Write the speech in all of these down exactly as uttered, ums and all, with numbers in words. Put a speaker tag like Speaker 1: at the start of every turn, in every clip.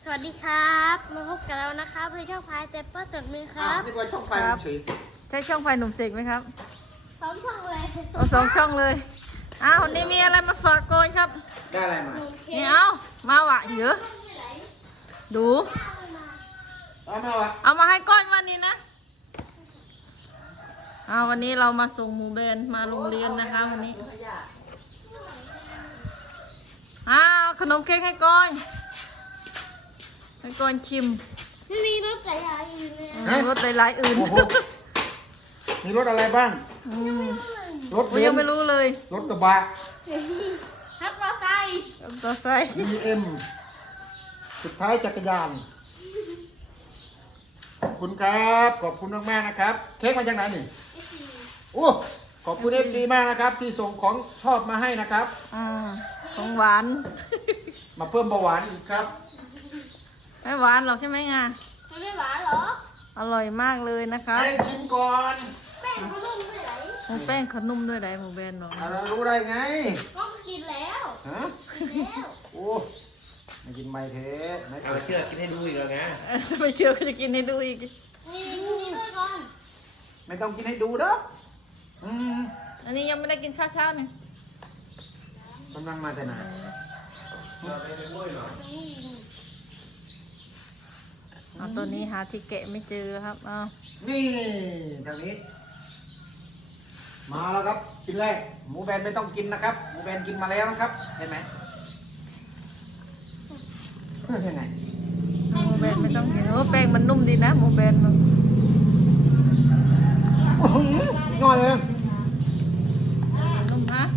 Speaker 1: สวัสดีครับมาพบกับเรานะครับคือช่องพายเตปเปอร์สดมือครับ
Speaker 2: นี่ว่าช่องไฟเฉย
Speaker 3: ใช่ช่องไฟหนุ่มเสกไหมครับ
Speaker 1: สองช่องเลย
Speaker 3: เอาสองช่องเลยอ้าววันนี้มีอะไรมาฝากโกนครับ
Speaker 2: ได้อะไรมา
Speaker 3: นี่เอามาวะเยอะดู
Speaker 2: เอามาวะ
Speaker 3: เอามาให้ก้อยวันนี้นะเอาวันนี้เรามาส่งหมูเบนมาโรงเรียนนะคะวันนี้อ้าวขนมเค้กให้ก้อยให้ก้อยชิม
Speaker 1: มีรถจักรยานอยู่เลย
Speaker 3: อืมรถหลายๆอื่น
Speaker 2: โอ้โหมีรถอะไรบ้าง
Speaker 3: อืม
Speaker 2: รถ
Speaker 3: ผมยังไม่รู้เลย
Speaker 2: รถกระบะ
Speaker 1: ทับมอไซค์
Speaker 3: ตัวไซ
Speaker 2: บี เอ็ม สุดท้ายจักรยาน ขอบคุณครับ ขอบคุณมากๆนะครับ เค้กมาจากไหนนี่โอ้ขอบคุณเอฟซีมากนะครับ ที่ส่งของชอบมาให้นะครับ
Speaker 3: อ่าของหวาน
Speaker 2: มาเพิ่มเบาหวานอีกครับ
Speaker 3: ไม่หวานหรอกใช่ไหมงา
Speaker 1: มันไม่หวานเหรอ
Speaker 3: อร่อยมากเลยนะครับ
Speaker 2: ให้ชิมก่อน
Speaker 1: แป้งเขาลุ่มด้วยไหน
Speaker 3: หมูแป้งขนุ่มด้วยไดหมูแบนหรอก
Speaker 2: อ่ะเรารู้ได้ไง
Speaker 1: ก็กินแล้ว
Speaker 2: ฮะ
Speaker 1: กินแล้ว
Speaker 2: โอ้ไม่กินไม่เทไม่
Speaker 4: เอาเชือกกินให้ดูอีกแล้วไง
Speaker 3: ไม่เชื่อก็จะกินให้ดูอีก
Speaker 1: นี่นี่ด้วยก่อน
Speaker 2: ไม่ต้องกินให้ดูเด้ออืม
Speaker 3: อันนี้ยังไม่ได้กินข้าวเช้าเนี่ย
Speaker 2: กำลังมาแต่ไหน
Speaker 1: นี่
Speaker 3: เอาตัวนี้หาที่แกะไม่เจอครับเอา
Speaker 2: นี่ทางนี้ มาแล้วครับกินแรกหมูแบนไม่ต้องกินนะครับหมูแบนกินมาแล้วนะครับเห็นไหมเออยังไง
Speaker 3: หมูแบนไม่ต้องกินโอ้แป้งมันนุ่มดีนะหมูแบนมัน
Speaker 2: โอ้โหง่อยเลย
Speaker 3: นุ่มฮะ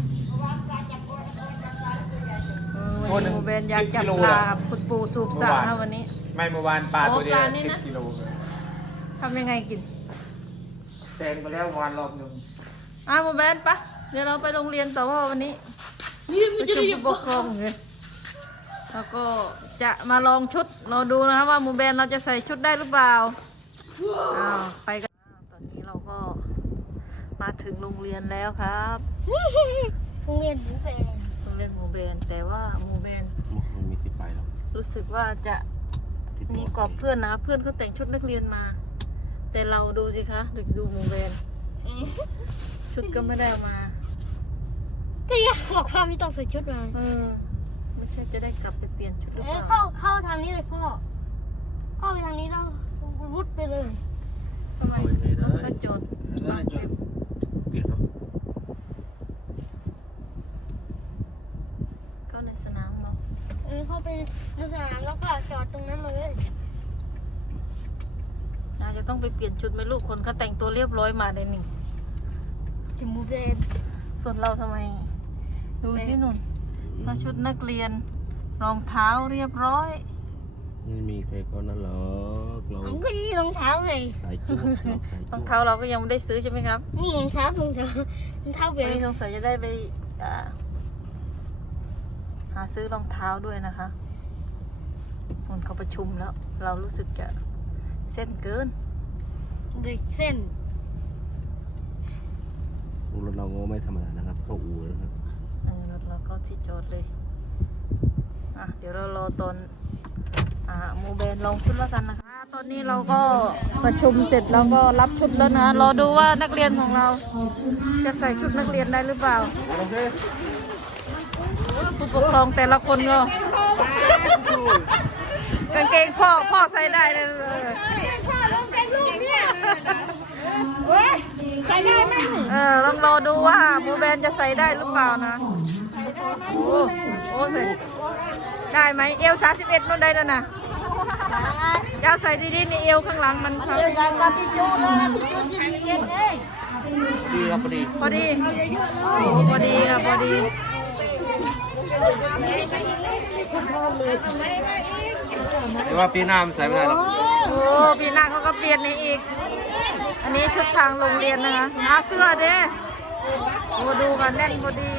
Speaker 3: เออวันนี้หมูแบนอยากจับปลาพุดปูสูบสระนะวันนี้
Speaker 2: ไม่เมื่อวานปลาตัวเดียว
Speaker 3: โอ้ปลานี่
Speaker 2: สิบ
Speaker 3: นะ
Speaker 2: กิโล
Speaker 3: ทำยังไงกิน
Speaker 2: แตงไปแล้ววานรอบหนึ่ง
Speaker 3: อ่ะหมูแบนปะเดี๋ยวเราไปโรงเรียนต่อเพราะว่าวันนี้
Speaker 1: นี่
Speaker 3: ป
Speaker 1: มัน
Speaker 3: ระ
Speaker 1: จะ
Speaker 3: ชุม
Speaker 1: เรียบ
Speaker 3: ผู้ปกครองเลยแล้วก็จะมาลองชุดเราดูนะครับว่าหมูแบนเราจะใส่ชุดได้หรือเปล่าอ้าวไปกันอ้าวตอนนี้เราก็มาถึงโรงเรียนแล้วครับ
Speaker 1: โรงเรียนหมูแพง
Speaker 3: โรงเรียนหมูแบนแต่ว่าหมูแบน
Speaker 4: มันมีที่ไปแล้ว
Speaker 3: รู้สึกว่าจะมีกรอบเพื่อนนะครับเพื่อนเขาแต่งชุดนักเรียนมา แต่เราดูสิคะดูดูหมูแบนชุดก็ไม่ได้เอามา
Speaker 1: ก็อยากบอกพ่อไม่ต้องใส่ชุดมา
Speaker 3: เออไม่ใช่จะได้กลับไปเปลี่ยนชุดหรือ
Speaker 1: เอ้
Speaker 3: เป
Speaker 1: ย
Speaker 3: ล่า
Speaker 1: เข้าเข้าทางนี้เลยพ่อเข้าไปทางนี้แล้วรุดไปเลย
Speaker 3: ทำไมรถก็จอดบางเต็ม
Speaker 4: เปลี่ยนเนาะ
Speaker 3: เข้าในสนามเหรอ
Speaker 1: เออเข้าไปในสนามแล้วก็จอดตรงนั้นเลย
Speaker 3: น่าจะต้องไปเปลี่ยนชุดไหมลูกคนเขาแต่งตัวเรียบร้อยมาเลยนี่
Speaker 1: จมูกแดง
Speaker 3: ส่วนเราทำไม ดูสิหนุ่นเราชุดนักเรียน รองเท้าเรียบร้อย
Speaker 4: ไม่มีใครก็นั่นหรอกเรา
Speaker 1: ผมก็ยี่รองเท้าไง
Speaker 4: สายจุ๊บเราสาย
Speaker 3: รอง
Speaker 4: จุ๊บ
Speaker 3: เท้าเราก็ยังไม่ได้ซื้อใช่ไหมครับ
Speaker 1: นี่รองเท้ารองเท้ารองเท้าเปลี่
Speaker 3: วั
Speaker 1: ย
Speaker 3: น
Speaker 1: น
Speaker 3: นี้สงสัยจะได้ไปอ่าหาซื้อรองเท้าด้วยนะคะคนเขาประชุมแล้ว เรารู้สึกจะเส้นเกิน
Speaker 1: เด็กเส้น
Speaker 4: รถเราก็ไม่ธรรมดานะครับ เข้าอู่แล้วครับ
Speaker 3: เออรถเราก็ที่จอดเลยอ่ะเดี๋ยวเรารอตอนอ่าโมเบนลองชุดแล้วกันนะคะ ตอนนี้เราก็ประชุมเสร็จเราก็รับชุดแล้วนะ รอดูว่านักเรียนของเรา จะใส่ชุดนักเรียนได้หรือเปล่า
Speaker 2: โอเค
Speaker 3: ผู้ปกครองแต่ละคนก็กางเกงพ่อพ่อใส่ได้เลยเออ
Speaker 1: ใส่ได้ไหม
Speaker 3: เออลองรอดูว่าโมเบนจะใส่ได้หรือเปล่านะโอ้โอ้ใส่ได้ไหมเอลสามสิบเอ็ดนู่นได้แล้วนะยาวใส่ดีๆนี่เอวข้างหลังมันครับ
Speaker 4: ดีครับพอดี
Speaker 3: พอดีโอ้พอดีค่ะพอดี
Speaker 4: แต่ว่าปีหน้ามันใส่ไม่ได้หรอก
Speaker 3: โอ้ปีหน้าเขาก็เปลี่ยนในอีก อันนี้ชุดทางโรงเรียนนะคะหาเสื้อเด้โอ้ดูกันแน่นพอดี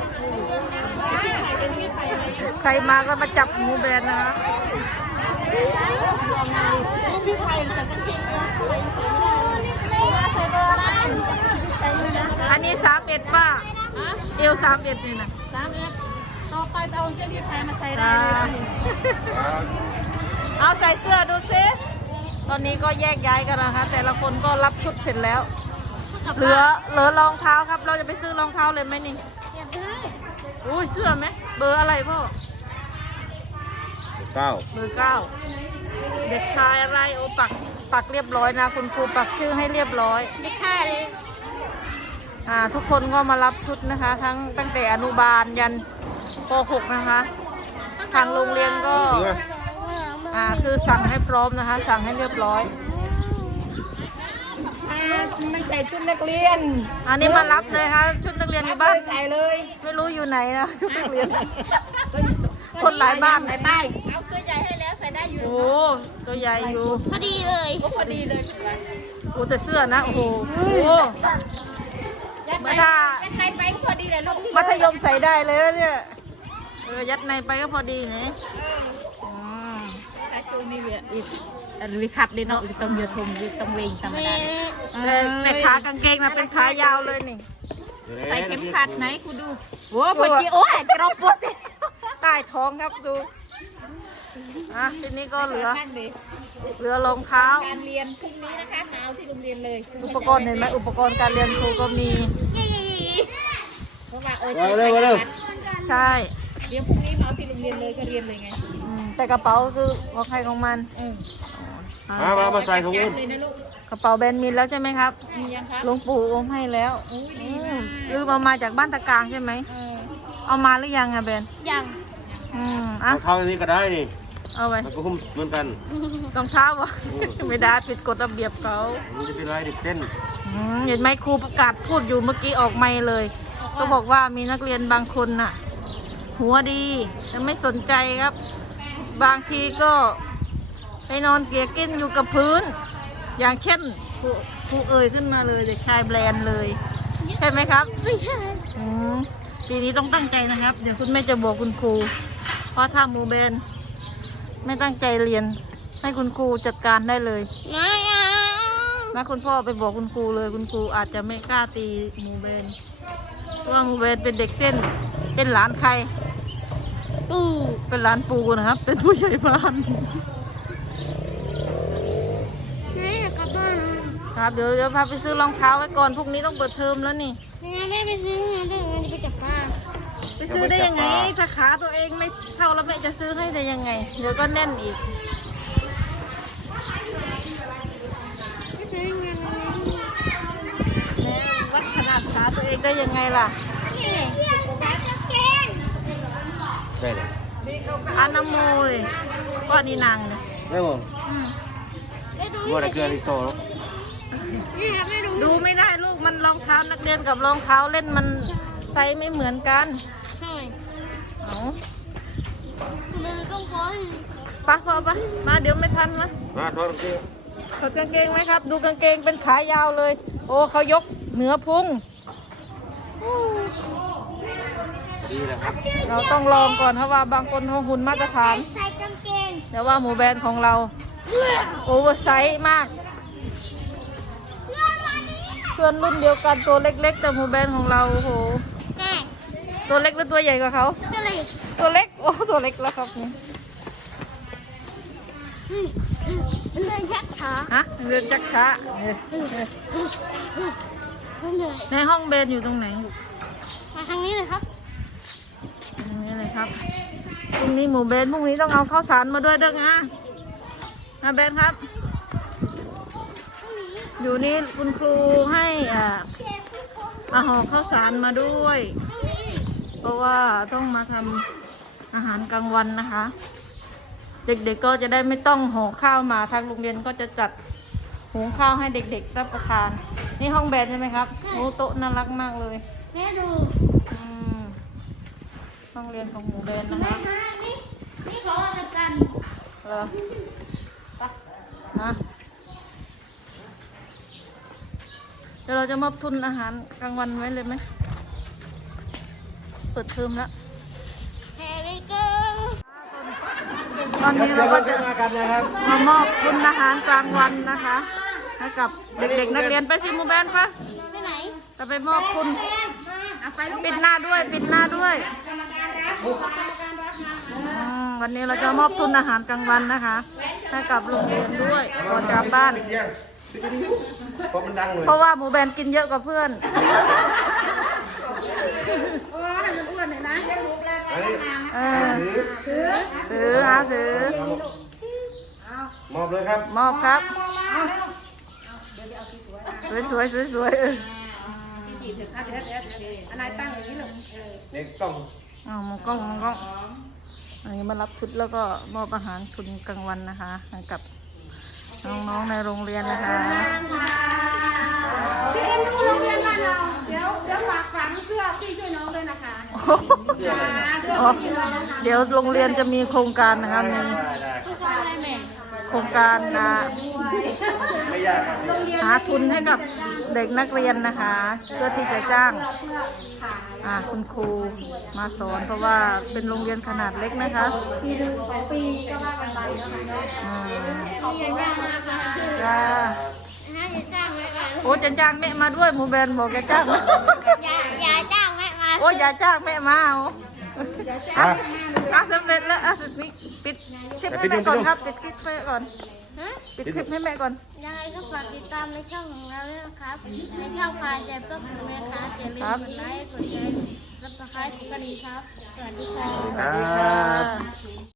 Speaker 3: ใครมาก็มาจับหมูแบนนะคะอันนี้สามเอ็ดป้าเอวสามเอ็ดนี่นะสามเอ็ดต่อไปเอาเส้นที่ไทยมาใส่ได้เอาใส่เสื้อดูซิตอนนี้ก็แยกย้ายกันนะคะ แต่ละคนก็รับชุดเสร็จแล้ว เหลือเหลือรองเท้าครับ เราจะไปซื้อรองเท้าเลยไหมนี่
Speaker 1: อย่าซื้อ
Speaker 3: อุ้ยเสื้อไหมเบอร์อะไรพ่อ
Speaker 4: เก้า
Speaker 3: เบอร์เก้าเด็กชายอะไรโอปักปักเรียบร้อยนะคุณครูปักชื่อให้เรียบร้อย
Speaker 1: ไม่ค่าเลย
Speaker 3: อ่าทุกคนก็มารับชุดนะคะ ทั้งตั้งแต่อนุบาลยันป หก นะคะ ทางโรงเรียนก็อ่าคือสั่งให้พร้อมนะคะ สั่งให้เรียบร้อย
Speaker 5: ไม่ใส่ชุดนักเรียน
Speaker 3: อันนี้มารับเลยค่ะชุดนักเรียนอยู่บ้าน
Speaker 5: ใส่เลย
Speaker 3: ไม่รู้อยู่ไหนนะชุดนักเรียน คนหลายบ้าน
Speaker 5: ไหนป้ายเอาตัวใหญ่ให้แล้วใส่ได้อยู่
Speaker 3: โอ้ตัวใหญ่อยู่
Speaker 1: พอดีเลย
Speaker 5: พอดีเลย
Speaker 3: โอ้แต่เสื้อนะโอ้โหโอ้
Speaker 5: ยัด
Speaker 3: เมื่
Speaker 5: ไป
Speaker 3: อถ้า
Speaker 5: ยัดไปไปพอดีเลยลูก
Speaker 3: มัธยมใส่ได้เลยเนี่ยเออยัดในไปก็พอดีเนี่ยอืม
Speaker 5: ถ้าชูนี่เวียอีกอันวิคับเลยเนาะต้องเยอะทมต้องเลงธรรม
Speaker 1: แม่
Speaker 5: ดา
Speaker 3: แต่แต่ขากางเกงนะเป็นขายาวเลยนี่
Speaker 5: ใส่เข็มขัดไหนกูดูโอ้พอดีโอ้ยกรอบปวด
Speaker 3: ใต้ท้องครับดูอ่ะทีนี้ก็เหลือ
Speaker 5: นั่นเลย
Speaker 3: เหลือรองเท้า
Speaker 5: การเรียนพรุ่งนี้นะคะมาเอาที่โรงเรียนเลย
Speaker 3: อุปกรณ์เห็นไหมอุปกรณ์การเรียนครูก็มี
Speaker 5: เพราะว่าเออ
Speaker 4: มาเร็วมาเร็ว
Speaker 3: ใช่
Speaker 5: เรียนพรุ่งนี้มาเอาที่โรงเรียนเลยก็เรียนเลยไง
Speaker 3: อืมแต่กระเป๋าคือของใครของมัน
Speaker 5: เออ
Speaker 4: มามามาใส่ของ
Speaker 5: แก๊
Speaker 4: คุ
Speaker 5: ป
Speaker 4: ณ
Speaker 5: เลยนะลูก
Speaker 3: กระเป๋าแบรนด์มินแล้วใช่ไหมครับ
Speaker 5: มียังครับ
Speaker 3: หลวงปู่อมให้แล้ว
Speaker 5: อุ้ย
Speaker 3: อื
Speaker 5: ดี
Speaker 3: ม
Speaker 5: มาก
Speaker 3: ลืมเอามาจากบ้านตะกลางใช่ไหม
Speaker 5: เออ
Speaker 3: เอามาหรือยังอะแบรนด์
Speaker 1: ยัง
Speaker 3: อืมอ่ะ
Speaker 4: รองเท้าอันนี้ก็ได้นี่
Speaker 3: เอาไว้
Speaker 4: มันก็หุ้มเหมือนกัน
Speaker 3: รองเท้าวะ ไม่ได้ผิดกฎระเบียบเขา
Speaker 4: มันจะเป็นลายเด็กเต้น
Speaker 3: อืมเห็นไหมครูประกาศพูดอยู่เมื่อกี้ออกไม่เลย ก็บอกว่ามีนักเรียนบางคนน่ะ หัวดีแต่ไม่สนใจครับ บางทีก็ไปนอนเกลียกิ้นอยู่กับพื้น อย่างเช่นครูครูเอ่ยขึ้นมาเลยเด็กชายแบรนด์เลยใช่ไหมครับ
Speaker 1: ไม่ใช่
Speaker 3: อืมปีนี้ต้องตั้งใจนะครับ เดี๋ยวคุณแม่จะบอกคุณครูเพราะถ้าหมูเบนไม่ตั้งใจเรียน ให้คุณครูจัดการได้เลย
Speaker 1: ไม่เอา
Speaker 3: นะคุณพ่อไปบอกคุณครูเลยคุณครูอาจจะไม่กล้าตีหมูเบนเพราะว่าหมูเบนเป็นเด็กเส้น เป็นหลานใคร
Speaker 1: ปู่
Speaker 3: เป็นหลานปูนะครับ เป็นผู้ใหญ่บ้าน
Speaker 1: แม่กลับบ้าน
Speaker 3: ครับเดี๋ยวเดี๋ยวพาไปซื้อรองเท้าไว้ก่อนพรุ่งนี้ต้องเปิดเทอมแล้วนี่
Speaker 1: แม่ไม่ไปซื้องานได้เงินไปจับป้า
Speaker 3: ไปซื้อได้ยังไง ถ้าขาตัวเองไม่เท่าแล้วแม่จะซื้อให้ได้ยังไง เดี๋ยวก็แน่นอีก
Speaker 1: ไปซื้องานอะไร
Speaker 3: แม่วัดขนาดขาตัวเองได้ยังไงล่ะ
Speaker 1: นี่
Speaker 4: ได้เลย
Speaker 3: อานาโมเลยก็นี่นางเลย
Speaker 4: ได้หมด
Speaker 1: ได้ดู
Speaker 4: ว่าได้เกลือที่โซ่แล้ว
Speaker 1: นี่ครับไม่ดู
Speaker 3: ดูไม่ได้ลูกมันรองเท้านักเรียนกับรองเท้าเล่นมันไซส์ไม่เหมือนกัน
Speaker 1: ใช่
Speaker 3: เอา
Speaker 1: ทำไมมันต้องคอย
Speaker 3: ปะพอปะมาเดี๋ยวไม่ทันนะ
Speaker 4: มาทอดเกลือ
Speaker 3: ถอดกางเกงไหมครับ ดูกางเกงเป็นขายาวเลย โอ้เขายกเหนือพุง
Speaker 4: ดีแหละครับ
Speaker 3: เราต้องลองก่อนเพราะว่าบางคนเขาหุ่นมาตรฐาน
Speaker 1: ใส่กางเกง
Speaker 3: แต่ว่าหมูแบรนด์ของเราโอเวอร์ไซส์มาก เพื่อนรุ่นเดียวกันตัวเล็กๆ แต่หมูแบรนด์ของเราโอ้โห
Speaker 1: แม่
Speaker 3: ตัวเล็กหรือตัวใหญ่กว่าเขา
Speaker 1: ก็เลย
Speaker 3: ตัวเล็กโอ้ตัวเล็กแล้วครับนี่
Speaker 1: เลยยักษ์ขา
Speaker 3: ฮะเดินจักช้าเออ
Speaker 1: เลย
Speaker 3: ในห้องเบนอยู่ตรงไหนลูก
Speaker 1: มาทางนี้เลยครับ
Speaker 3: ตรงนี้เลยครับพรุ่งนี้หมูเบนพรุ่งนี้ต้องเอาข้าวสารมาด้วยเด้อนะนะเบนครับ อยู่นี่คุณครูให้อ่าอาห่อข้าวสารมาด้วย เพราะว่าต้องมาทำอาหารกลางวันนะคะ เด็กๆก็จะได้ไม่ต้องห่อข้าวมาทางโรงเรียนก็จะจัดหุงข้าวให้เด็กๆรับประทาน นี่ห้องแบนใช่ไหมครับโอ้โต๊ะน่ารักมากเลย
Speaker 1: แม่ดู
Speaker 3: อืมห้องเรียนของหมูแบนนะ
Speaker 1: แม่
Speaker 3: คะ
Speaker 1: มานี่นี่ขอจัดการ
Speaker 3: เหรอไปนะเดี๋ยวเราจะมอบทุนอาหารกลางวันไว้เลยไหมเปิดเทอมแล้ว
Speaker 1: แฮร์รี่เกิร์ล
Speaker 3: ตอนนี้เราก็จะ
Speaker 4: มากันนะครับ
Speaker 3: มามอบทุนอาหารกลางวันนะคะให้กับเด็กๆนักเรียนไปสิหมูแบนปะ
Speaker 1: ไปไหน
Speaker 3: จะไปมอบทุนปิดหน้าด้วยปิดหน้าด้วยอืมวันนี้เราจะมอบทุนอาหารกลางวันนะคะ ให้กับโรงเรียนด้วยก่อนกลับบ้าน
Speaker 2: เพราะมันดังเลย
Speaker 3: เพราะว่าหมูแบนกินเยอะกว่าเพื่อน
Speaker 2: อันนี้
Speaker 3: เออ
Speaker 2: ถือ
Speaker 3: ถืออาถือ
Speaker 2: มอบเลยครับ
Speaker 3: มอบครับ สวยสวยสวยสวยๆเออ
Speaker 2: เด็กต้อง
Speaker 3: เอามองกล้องมองกล้องอันนี้มารับชุดแล้วก็มอบอาหารทุนกลางวันนะคะให้กับน้องๆในโรงเรียนนะคะ
Speaker 1: พี่เอ็นดูโรงเรียนบ้านเราเดี๋ยวเดี๋ยวฝากฝังเสื้อพี่ช่วยน้องด้วยนะคะ
Speaker 3: อ๋อเดี๋ยวโรงเรียนจะมีโครงการนะคะมี
Speaker 1: ทุกคนอะไรแม่
Speaker 3: โครงการอ่า
Speaker 2: ไม่ยากครับ
Speaker 3: หาทุนให้กับเด็กนักเรียนนะคะ เพื่อที่จะจ้างอ่าคุณครูมาสอนเพราะว่าเป็นโรงเรียนขนาดเล็กนะคะ
Speaker 1: ปีหนึ่งสองปีก็ว่ากันไปเนาะ
Speaker 3: อืม
Speaker 1: พี่ยังจ้างนะคะ
Speaker 3: จ้า
Speaker 1: น่าจะจ้างไว้ก่อน
Speaker 3: โอ้จะจ้างแม่มาด้วยหมูแบนบอกจะจ้าง
Speaker 1: อย่าอย่าจ้างแม่มา
Speaker 3: โอ้อย่าจ้างแม่มาเอาอ่ะอ่ะสำเร็จแล้วอ่ะนี่ปิดคลิปให้แม่ก่อนครับ ปิดคลิปให้ก่อน
Speaker 1: ฮะ
Speaker 3: ปิดคลิปให้แม่ก่อน
Speaker 1: ยังไงก็ฝากติดตามในช่องของเราด้วยนะครับ ในช่องพายใจก็ถึงแม่ครับอย่าลืมกดไลค์กดแชร์กดติดตามกดกระดิ่งครับ สวัสดีครับ
Speaker 3: สวัสดีค่ะ